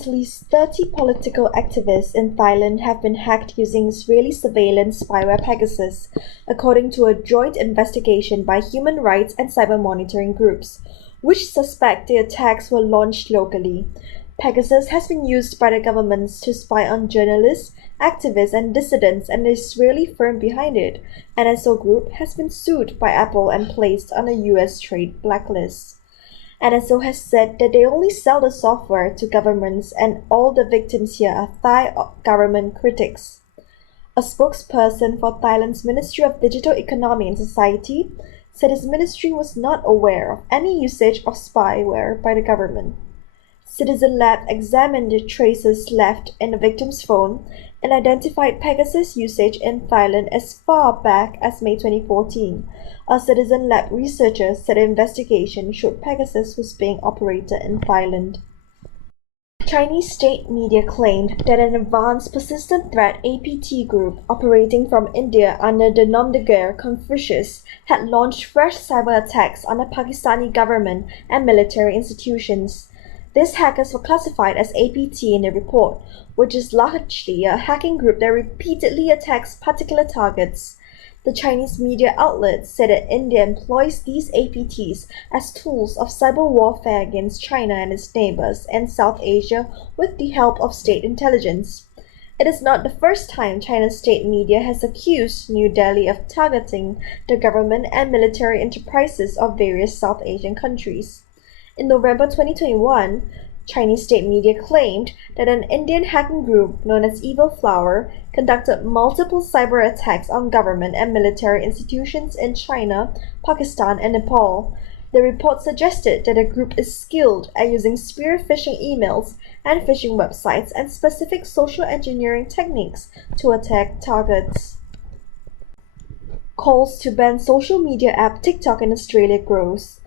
At least 30 political activists in Thailand have been hacked using Israeli surveillance spyware Pegasus, according to a joint investigation by human rights and cyber monitoring groups, which suspect the attacks were launched locally. Pegasus has been used by the governments to spy on journalists, activists, and dissidents, and the Israeli firm behind it, NSO Group, has been sued by Apple and placed on a US trade blacklist. NSO has said that they only sell the software to governments and all the victims here are Thai government critics. A spokesperson for Thailand's Ministry of Digital Economy and Society said his ministry was not aware of any usage of spyware by the government. Citizen Lab examined the traces left in the victim's phone and identified Pegasus usage in Thailand as far back as May 2014. A Citizen Lab researcher said the investigation showed Pegasus was being operated in Thailand. Chinese state media claimed that an advanced persistent threat APT group operating from India under the nom de guerre Confucius had launched fresh cyber attacks on the Pakistani government and military institutions. These hackers were classified as APT in the report, which is largely a hacking group that repeatedly attacks particular targets. The Chinese media outlet said that India employs these APTs as tools of cyber warfare against China and its neighbors and South Asia with the help of state intelligence. It is not the first time China's state media has accused New Delhi of targeting the government and military enterprises of various South Asian countries. In November 2021, Chinese state media claimed that an Indian hacking group known as Evil Flower conducted multiple cyber attacks on government and military institutions in China, Pakistan, and Nepal. The report suggested that the group is skilled at using spear phishing emails and phishing websites and specific social engineering techniques to attack targets. Calls to ban social media app TikTok in Australia grows.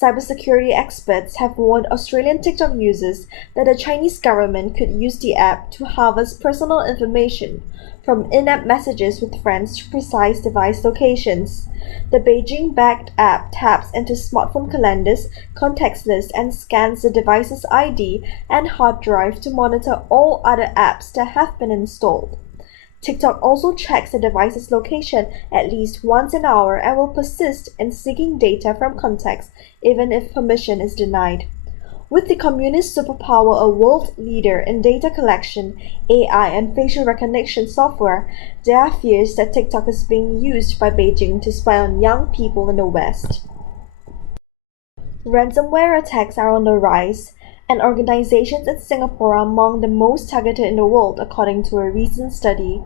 Cybersecurity experts have warned Australian TikTok users that the Chinese government could use the app to harvest personal information, from in-app messages with friends to precise device locations. The Beijing-backed app taps into smartphone calendars, contacts lists, and scans the device's ID and hard drive to monitor all other apps that have been installed. TikTok also checks the device's location at least once an hour and will persist in seeking data from contacts even if permission is denied. With the communist superpower a world leader in data collection, AI, and facial recognition software, there are fears that TikTok is being used by Beijing to spy on young people in the West. Ransomware attacks are on the rise, and organizations in Singapore are among the most targeted in the world, according to a recent study.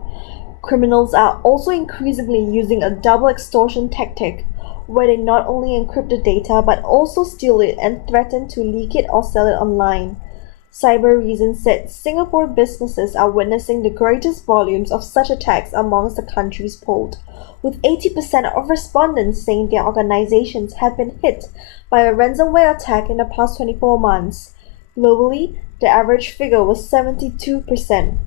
Criminals are also increasingly using a double extortion tactic, where they not only encrypt the data but also steal it and threaten to leak it or sell it online. Cyber Reason said Singapore businesses are witnessing the greatest volumes of such attacks amongst the countries polled, with 80% of respondents saying their organizations have been hit by a ransomware attack in the past 24 months. Globally, the average figure was 72%.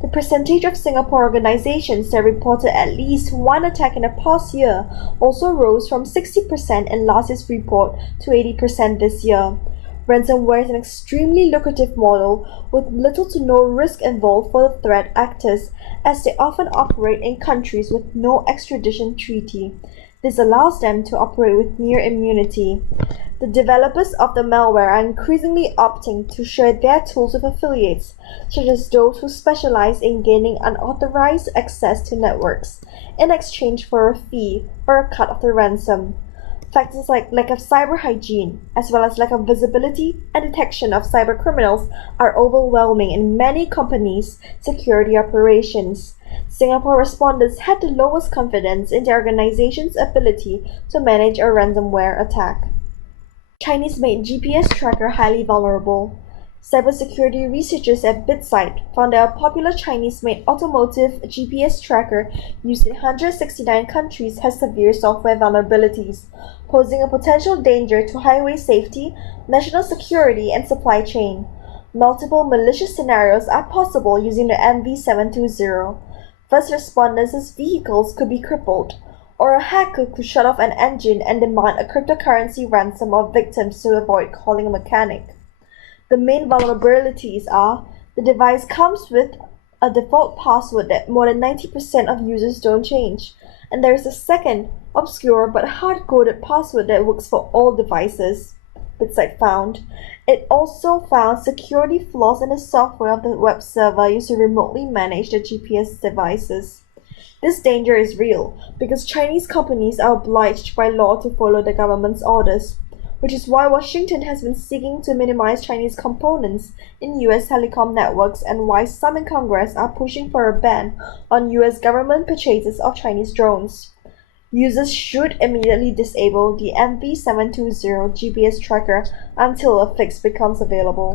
The percentage of Singapore organizations that reported at least one attack in the past year also rose from 60% in last year's report to 80% this year. Ransomware is an extremely lucrative model with little to no risk involved for the threat actors, as they often operate in countries with no extradition treaty. This allows them to operate with near immunity. The developers of the malware are increasingly opting to share their tools with affiliates, such as those who specialize in gaining unauthorized access to networks, in exchange for a fee or a cut of the ransom. Factors like lack of cyber hygiene, as well as lack of visibility and detection of cyber criminals, are overwhelming in many companies' security operations. Singapore respondents had the lowest confidence in their organization's ability to manage a ransomware attack. Chinese-made GPS tracker highly vulnerable. Cybersecurity researchers at BitSight found that a popular Chinese-made automotive GPS tracker used in 169 countries has severe software vulnerabilities, posing a potential danger to highway safety, national security, and supply chain. Multiple malicious scenarios are possible using the MV720. First responders' vehicles could be crippled, or a hacker could shut off an engine and demand a cryptocurrency ransom of victims to avoid calling a mechanic. The main vulnerabilities are the device comes with a default password that more than 90% of users don't change, and there is a second, obscure but hard-coded password that works for all devices. Website found. It also found security flaws in the software of the web server used to remotely manage the GPS devices. This danger is real because Chinese companies are obliged by law to follow the government's orders, which is why Washington has been seeking to minimize Chinese components in US telecom networks and why some in Congress are pushing for a ban on US government purchases of Chinese drones. Users should immediately disable the MV720 GPS tracker until a fix becomes available.